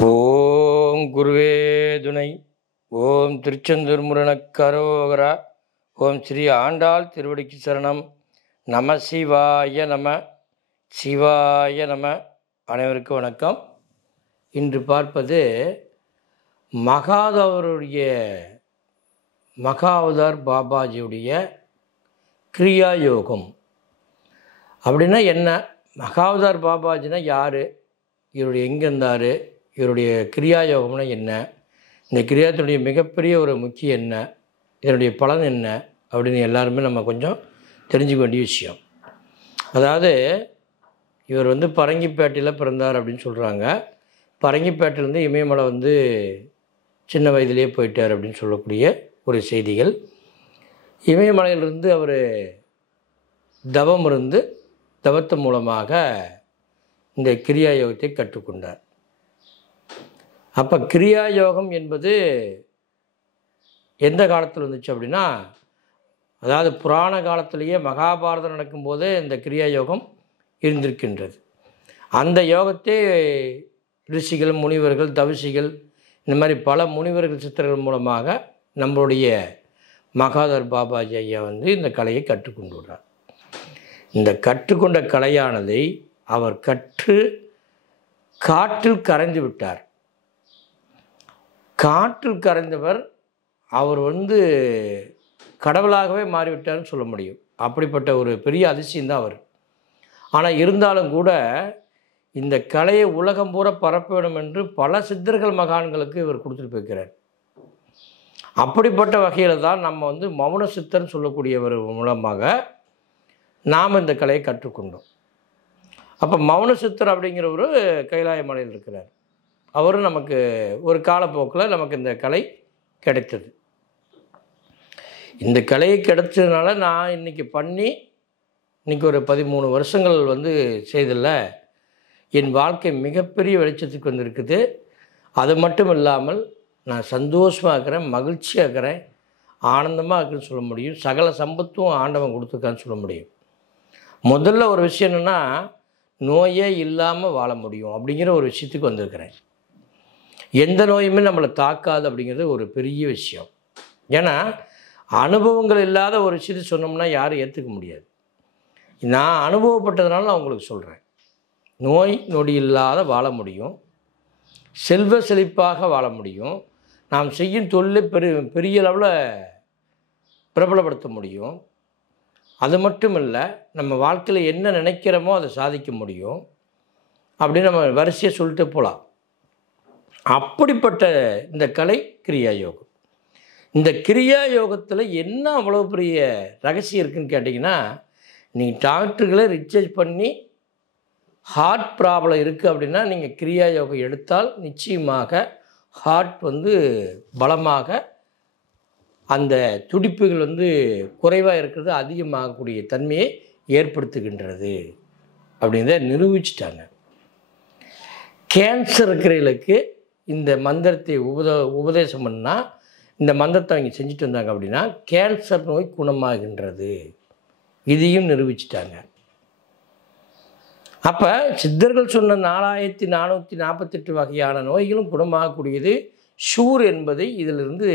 ஓம் குருவே துணை. ஓம் திருச்செந்தூர் முருகனுக்கரோகரா. ஓம் ஸ்ரீ ஆண்டாள் திருவடிக்கு சரணம். நம சிவாய நம. சிவாய நம. அனைவருக்கும் வணக்கம். இன்று பார்ப்பது மகாவதார் பாபாஜியுடைய கிரியா யோகம். அப்படின்னா என்ன? மகாவதார் பாபாஜினா யார்? இவருடைய எங்கே இருந்தார்? இவருடைய கிரியா யோகம்னா என்ன? இந்த கிரியாத்தினுடைய மிகப்பெரிய ஒரு முக்கியம் என்ன? இதனுடைய பலன் என்ன அப்படின்னு எல்லாருமே நம்ம கொஞ்சம் தெரிஞ்சுக்க வேண்டிய விஷயம். அதாவது இவர் பரங்கிப்பேட்டையில் பிறந்தார் அப்படின்னு சொல்கிறாங்க. பரங்கிப்பேட்டையிலேருந்து இமயமலை சின்ன வயதிலே போயிட்டார் அப்படின்னு சொல்லக்கூடிய ஒரு செய்திகள். இமயமலையிலிருந்து அவர் தவம் இருந்து தவத்து மூலமாக இந்த கிரியா யோகத்தை கற்றுக்கொண்டார். அப்போ கிரியா யோகம் என்பது எந்த காலத்தில் வந்துச்சு அப்படின்னா, அதாவது புராண காலத்திலேயே மகாபாரதம் நடக்கும்போதே இந்த கிரியா யோகம் இருந்திருக்கின்றது. அந்த யோகத்தை ரிஷிகள், முனிவர்கள், தவசிகள், இந்த மாதிரி பல முனிவர்கள், சித்தர்கள் மூலமாக நம்மளுடைய மகாவதார் பாபாஜி ஐயா இந்த கலையை கற்றுக்கொண்டு வர்றார். இந்த கற்றுக்கொண்ட கலையானதை அவர் கற்று காற்றில் கரைந்து விட்டார். காற்றில் கரைந்தவர் அவர் கடவுளாகவே மாறிவிட்டார்னு சொல்ல முடியும். அப்படிப்பட்ட ஒரு பெரிய அதிசயம்தான் அவர். ஆனால் இருந்தாலும் கூட இந்த கலையை உலகம் பூரா பரப்ப வேண்டும் என்று பல சித்தர்கள், மகான்களுக்கு இவர் கொடுத்துட்டு போய்க்கிறார். அப்படிப்பட்ட வகையில் தான் நம்ம மௌன சித்தர்னு சொல்லக்கூடியவர் மூலமாக நாம் இந்த கலையை கற்றுக்கொண்டோம். அப்போ மௌன சித்தர் அப்படிங்கிறவர் கைலாய மலையில் இருக்கிறார். அவரும் நமக்கு ஒரு காலப்போக்கில் நமக்கு இந்த கலை கிடைத்தது. இந்த கலையை கிடைச்சதுனால நான் இன்றைக்கி இன்றைக்கி ஒரு 13 வருஷங்கள் செய்ததில் என் வாழ்க்கை மிகப்பெரிய வெளிச்சத்துக்கு வந்திருக்குது. அது மட்டும் இல்லாமல் நான் சந்தோஷமாக இருக்கிறேன், மகிழ்ச்சியாக இருக்கிறேன், ஆனந்தமாக இருக்குன்னு சொல்ல முடியும். சகல சம்பத்தும் ஆண்டவன் கொடுத்துருக்கான்னு சொல்ல முடியும். முதல்ல ஒரு விஷயம் என்னென்னா, நோயே இல்லாமல் வாழ முடியும் அப்படிங்கிற ஒரு விஷயத்துக்கு வந்திருக்கிறேன். எந்த நோயுமே நம்மளை தாக்காது அப்படிங்கிறது ஒரு பெரிய விஷயம். ஏன்னா அனுபவங்கள் இல்லாத ஒரு விஷயத்தை சொன்னோம்னா யாரும் ஏற்றுக்க முடியாது. நான் அனுபவப்பட்டதுனால நான் உங்களுக்கு சொல்கிறேன். நோய் நொடி இல்லாத வாழ முடியும், செல்வ செழிப்பாக வாழ முடியும், நாம் செய்யும் தொழிலை பெரிய அளவில் பிரபலப்படுத்த முடியும். அது மட்டும் இல்லை, நம்ம வாழ்க்கையில் என்ன நினைக்கிறோமோ அதை சாதிக்க முடியும் அப்படின்னு நம்ம வரிசையாக சொல்லிட்டு போகலாம். அப்படிப்பட்ட இந்த கலை கிரியா யோகம். இந்த கிரியா யோகத்தில் என்ன அவ்வளோ பெரிய ரகசியம் இருக்குதுன்னு கேட்டிங்கன்னா, நீங்கள் டாக்டர்களை ரிசர்ச் பண்ணி ஹார்ட் ப்ராப்ளம் இருக்குது அப்படின்னா நீங்கள் கிரியா யோகம் எடுத்தால் நிச்சயமாக ஹார்ட் பலமாக, அந்த துடிப்புகள் குறைவாக இருக்கிறது அதிகமாகக்கூடிய தன்மையை ஏற்படுத்துகின்றது அப்படின்றத நிரூபிச்சிட்டாங்க. கேன்சர் இருக்கிறவங்களுக்கு இந்த மந்திரத்தை உபதேசம் பண்ணால், இந்த மந்திரத்தை அவங்க செஞ்சுட்டு வந்தாங்க அப்படின்னா கேன்சர் நோய் குணமாகின்றது. இதையும் நிரூபிச்சிட்டாங்க. அப்போ சித்தர்கள் சொன்ன 4448 வகையான நோய்களும் குணமாகக்கூடியது ஷூர் என்பதை இதிலிருந்து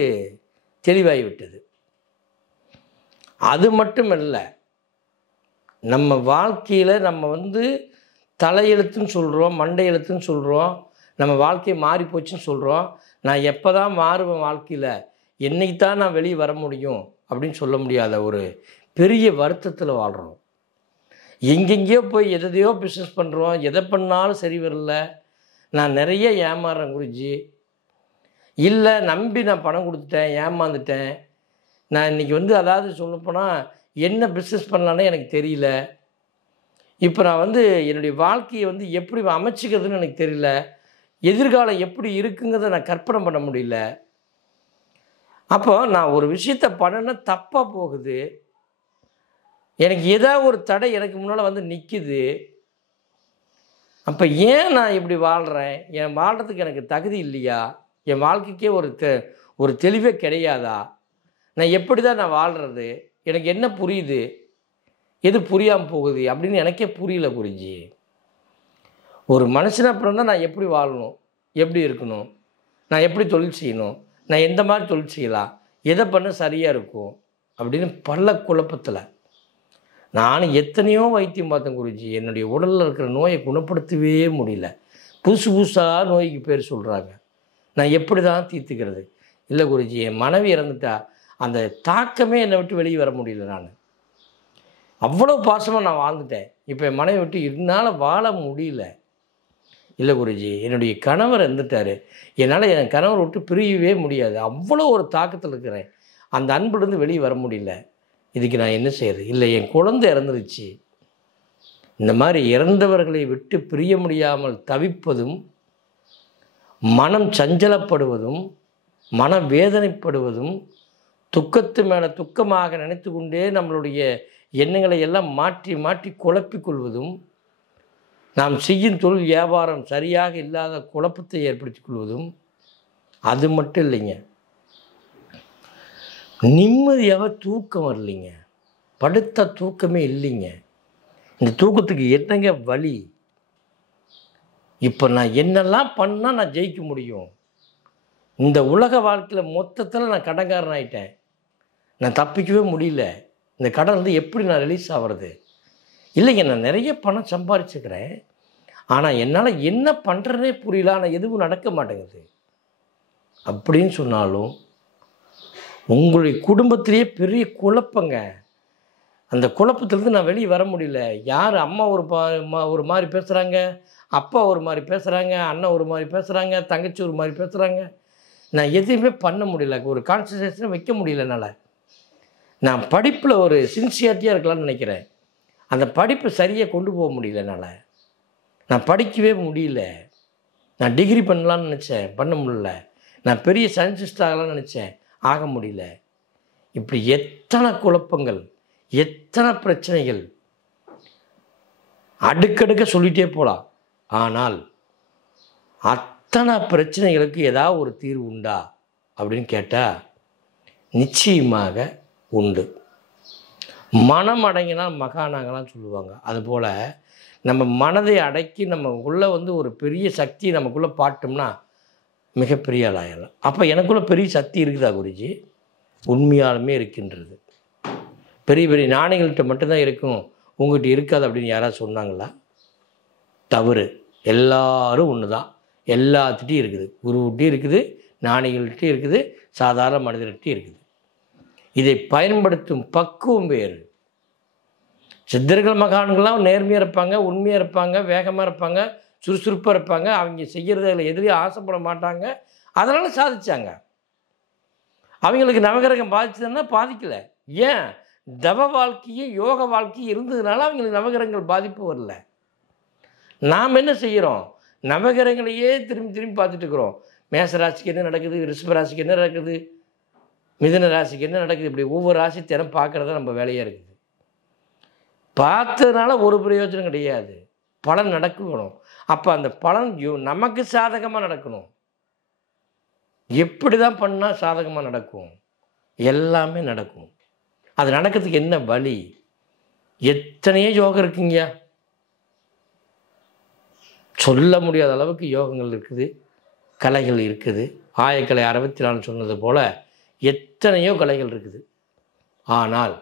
தெளிவாகிவிட்டது. அது மட்டும் இல்லை, நம்ம வாழ்க்கையில் நம்ம தலையெழுத்துன்னு சொல்கிறோம், மண்டை எழுத்துன்னு சொல்கிறோம், நம்ம வாழ்க்கை மாறி போச்சுன்னு சொல்கிறோம். நான் எப்போ தான் மாறுவேன், வாழ்க்கையில் என்றைக்கு தான் நான் வெளியே வர முடியும் அப்படின்னு சொல்ல முடியாத ஒரு பெரிய வருத்தத்தில் வாழ்கிறோம். எங்கெங்கேயோ போய் எதையோ பிஸ்னஸ் பண்ணுறோம், எதை பண்ணாலும் சரி வரல, நான் நிறைய ஏமாறுறேன் குருஜி, இல்லை நம்பி நான் பணம் கொடுத்துட்டேன், ஏமாந்துட்டேன், நான் இன்றைக்கி அதாவது சொல்லப்போனால் என்ன பிஸ்னஸ் பண்ணலான்னு எனக்கு தெரியல, இப்போ நான் என்னுடைய வாழ்க்கையை எப்படி அமைச்சிக்கிறதுன்னு எனக்கு தெரியல, எதிர்காலம் எப்படி இருக்குங்கிறத நான் கற்பனை பண்ண முடியல. அப்போ நான் ஒரு விஷயத்தை பண்ணனா தப்பாக போகுது, எனக்கு ஏதாவது ஒரு தடை எனக்கு முன்னால் நிற்கிது. அப்போ ஏன் நான் இப்படி வாழ்கிறேன்? என் வாழ்கிறதுக்கு எனக்கு தகுதி இல்லையா? என் வாழ்க்கைக்கே ஒரு தெளிவே கிடையாதா? நான் எப்படி தான் நான் வாழ்கிறது? எனக்கு என்ன புரியுது, எது புரியாமல் போகுது அப்படின்னு எனக்கே புரியல குருஜி. ஒரு மனுஷனாக பிறந்தால் நான் எப்படி வாழணும், எப்படி இருக்கணும், நான் எப்படி தொழில் செய்யணும், நான் எந்த மாதிரி தொழில் செய்யலாம், எதை பண்ண சரியாக இருக்கும் அப்படின்னு பல குழப்பத்தில் நானும் எத்தனையோ வைத்தியம் பார்த்தேன் குருஜி. என்னுடைய உடலில் இருக்கிற நோயை குணப்படுத்தவே முடியல. புதுசு புதுசாக நோய்க்கு பேர் சொல்கிறாங்க. நான் எப்படி தான் தீர்த்துக்கிறது? இல்லை குருஜி, என் மனைவி இறந்துட்டா அந்த தாக்கமே என்னை விட்டு வெளியே வர முடியல. நான் அவ்வளோ பாசமாக நான் வாழ்ந்துட்டேன். இப்போ என் மனைவி விட்டு என்னால் வாழ முடியல. இல்லை குருஜி, என்னுடைய கணவர் இறந்துட்டார், என்னால் என் கணவர் விட்டு பிரியவே முடியாது. அவ்வளோ ஒரு தாக்கத்தில் இருக்கிறேன். அந்த அன்புலேருந்து வெளியே வர முடியல. இதுக்கு நான் என்ன செய்யறது? இல்லை, என் குழந்தை இறந்துருச்சு. இந்த மாதிரி இறந்தவர்களை விட்டு பிரிய முடியாமல் தவிப்பதும், மனம் சஞ்சலப்படுவதும், மன வேதனைப்படுவதும், துக்கத்து மேலே துக்கமாக நினைத்து கொண்டே நம்மளுடைய எண்ணங்களை எல்லாம் மாற்றி மாற்றி குழப்பிக்கொள்வதும், நாம் செய்யும் தொழில் வியாபாரம் சரியாக இல்லாத குழப்பத்தை ஏற்படுத்தி கொள்வதும், அது மட்டும் இல்லைங்க, நிம்மதியாக தூக்கம் வரலைங்க. படுத்த தூக்கமே இல்லைங்க. இந்த தூக்கத்துக்கு என்னங்க வழி? இப்போ நான் என்னெல்லாம் பண்ணால் நான் ஜெயிக்க முடியும்? இந்த உலக வாழ்க்கையில் மொத்தத்தில் நான் கடன்காரன் ஆகிட்டேன். நான் தப்பிக்கவே முடியல. இந்த கடன் வந்து எப்படி நான் ரிலீஸ் ஆகிறது? இல்லைங்க, நான் நிறைய பணம் சம்பாரிச்சுக்கிறேன், ஆனால் என்னால் என்ன பண்ணுறதுனே புரியல, ஆனால் எதுவும் நடக்க மாட்டேங்குது அப்படின்னு சொன்னாலும் உங்களுடைய குடும்பத்திலேயே பெரிய குழப்பங்க. அந்த குழப்பத்திலேருந்து நான் வெளியே வர முடியல. யார் அம்மா ஒரு மாதிரி பேசுகிறாங்க, அப்பா ஒரு மாதிரி பேசுகிறாங்க, அண்ணன் ஒரு மாதிரி பேசுகிறாங்க, தங்கச்சி ஒரு மாதிரி பேசுகிறாங்க. நான் எதுவுமே பண்ண முடியல. ஒரு கான்சன்ட்ரேஷனை வைக்க முடியல என்னால். நான் படிப்பில் ஒரு சின்சியாரிட்டியாக இருக்கலாம்னு நினைக்கிறேன். அந்த படிப்பை சரியாக கொண்டு போக முடியல என்னால். நான் படிக்கவே முடியல. நான் டிகிரி பண்ணலான்னு நினச்சேன், பண்ண முடியல. நான் பெரிய சயின்டிஸ்ட் ஆகலாம்னு நினச்சேன், ஆக முடியல. இப்படி எத்தனை குழப்பங்கள், எத்தனை பிரச்சனைகள், அடுக்கடுக்க சொல்லிகிட்டே போகலாம். ஆனால் அத்தனை பிரச்சனைகளுக்கு ஏதாவது ஒரு தீர்வு உண்டா அப்படின்னு கேட்டால் நிச்சயமாக உண்டு. மனம் அடங்கினால் மகானாங்கலாம் சொல்லுவாங்க. அதுபோல் நம்ம மனதை அடக்கி நம்ம உள்ளே வந்து ஒரு பெரிய சக்தி நமக்குள்ளே பாட்டோம்னா மிகப்பெரிய ஆளாயிடலாம். அப்போ எனக்குள்ளே பெரிய சக்தி இருக்குதா குருஜி? உண்மையாலுமே இருக்கின்றது. பெரிய பெரிய ஞானிகள்கிட்ட மட்டும்தான் இருக்கும், உங்கள்கிட்ட இருக்காது அப்படின்னு யாராவது சொன்னாங்களா? தவறு. எல்லாரும் ஒன்று தான். எல்லாத்துட்டையும் இருக்குது. குருவிட்டையும் இருக்குது, ஞானிகள்கிட்டையும் இருக்குது, சாதாரண மனிதர்கிட்டையும் இருக்குது. இதை பயன்படுத்தும் பக்குவம் வேறு. சித்தர்கள் மகான்கள்லாம் நேர்மையாக இருப்பாங்க, உண்மையாக இருப்பாங்க, வேகமாக இருப்பாங்க, சுறுசுறுப்பாக இருப்பாங்க. அவங்க செய்கிறதில் எதிரையும் ஆசைப்பட மாட்டாங்க. அதனால் சாதிச்சாங்க. அவங்களுக்கு நவகிரகம் பாதிச்சதுன்னா பாதிக்கலை. ஏன்? தவ வாழ்க்கையும் யோக வாழ்க்கையும் இருந்ததுனால அவங்களுக்கு நவகிரகங்கள் பாதிப்பு வரல. நாம் என்ன செய்கிறோம்? நவகிரகங்களையே திரும்பி திரும்பி பார்த்துட்டு இருக்கிறோம். மேச ராசிக்கு என்ன நடக்குது, ரிஷப ராசிக்கு என்ன நடக்குது, மிதுன ராசிக்கு என்ன நடக்குது, இப்படி ஒவ்வொரு ராசி தினம் பார்க்குறது நம்ம வேலையாக இருக்குது. பார்த்ததுனால ஒரு பிரயோஜனம் கிடையாது. பலன் நடக்கணும். அப்போ அந்த பலன் நமக்கு சாதகமாக நடக்கணும். எப்படி தான் பண்ணால் சாதகமாக நடக்கும்? எல்லாமே நடக்கும். அது நடக்கிறதுக்கு என்ன வழி? எத்தனையோ யோகம் இருக்குங்க. சொல்ல முடியாத அளவுக்கு யோகங்கள் இருக்குது, கலைகள் இருக்குது. ஆயக்கலை 64 சொன்னது போல் எத்தனையோ கலைகள் இருக்குது. ஆனால்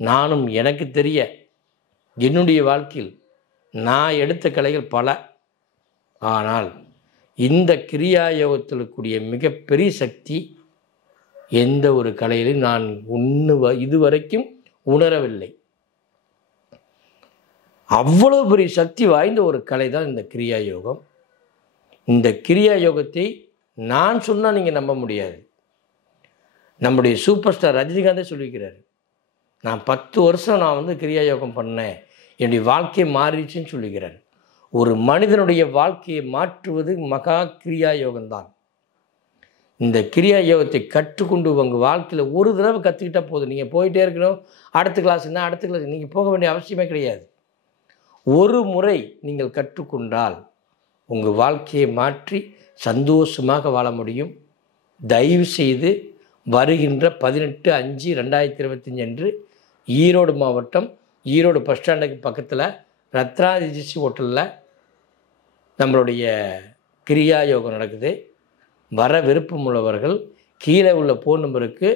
நானும் எனக்கு தெரிய என்னுடைய வாழ்க்கையில் நான் எடுத்த கலைகள் பல. ஆனால் இந்த கிரியா யோகத்தில் கூடிய மிகப்பெரிய சக்தி எந்த ஒரு கலையிலும் நான் இதுவரைக்கும் உணரவில்லை. அவ்வளோ பெரிய சக்தி வாய்ந்த ஒரு கலை தான் இந்த கிரியா யோகம். இந்த கிரியா யோகத்தை நான் சொன்னால் நீங்கள் நம்ப முடியாது. நம்முடைய சூப்பர் ஸ்டார் ரஜினிகாந்தே சொல்லியிருக்கிறார், நான் 10 வருஷம் நான் வந்து கிரியா யோகம் பண்ணேன், என்னுடைய வாழ்க்கையை மாறிடுச்சுன்னு சொல்லிக்கிறார். ஒரு மனிதனுடைய வாழ்க்கையை மாற்றுவது மகா கிரியா யோகம்தான். இந்த கிரியா யோகத்தை கற்றுக்கொண்டு உங்கள் வாழ்க்கையில் ஒரு தடவை கற்றுக்கிட்டால் போதும். நீங்கள் போயிட்டே இருக்கணும். அடுத்த கிளாஸ்னா அடுத்த கிளாஸ் நீங்கள் போக வேண்டிய அவசியமே கிடையாது. ஒரு முறை நீங்கள் கற்றுக்கொண்டால் உங்கள் வாழ்க்கையை மாற்றி சந்தோஷமாக வாழ முடியும். தயவு செய்து வருகின்ற 18/5/2025 அன்று ஈரோடு மாவட்டம், ஈரோடு பஸ் ஸ்டாண்டுக்கு பக்கத்தில் ரத்னாதிஜி ஹோட்டலில் நம்மளுடைய கிரியா யோகம் நடக்குது. வர விருப்பம் உள்ளவர்கள் கீழே உள்ள ஃபோன் நம்பருக்கு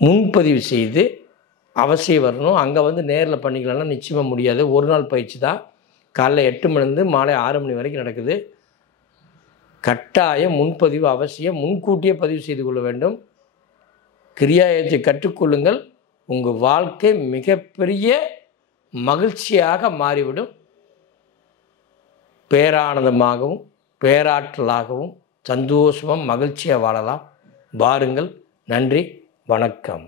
முன்பதிவு செய்து அவசியம் வரணும். அங்கே வந்து நேரில் பண்ணிக்கலாம்னா நிச்சயமாக முடியாது. ஒரு நாள் பயிற்சி தான். காலைல 8 மணிலேருந்து மாலை 6 மணி வரைக்கும் நடக்குது. கட்டாயம் முன்பதிவு அவசியம். முன்கூட்டியே பதிவு செய்து கொள்ள வேண்டும். கிரியா யோகத்தை கற்றுக்கொள்ளுங்கள். உங்கள் வாழ்க்கை மிகப்பெரிய மகிழ்ச்சியாக மாறிவிடும். பேரானந்தமாகவும் பேராற்றலாகவும் சந்தோஷமாக மகிழ்ச்சியாக வாழலாம். வாருங்கள். நன்றி, வணக்கம்.